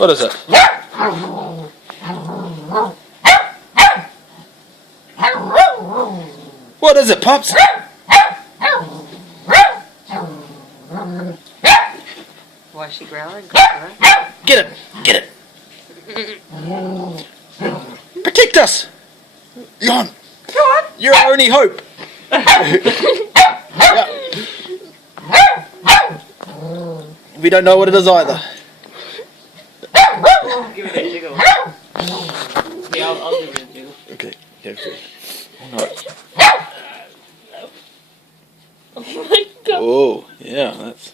What is it? What is it, Pops? Why is she growling? Get it! Get it! Protect us! Jon! You're our only hope! Yeah. We don't know what it is either. Give it a jiggle. Yeah, I'll give it a jiggle. Okay, yeah, okay. No. Oh my god. Oh, yeah, that's...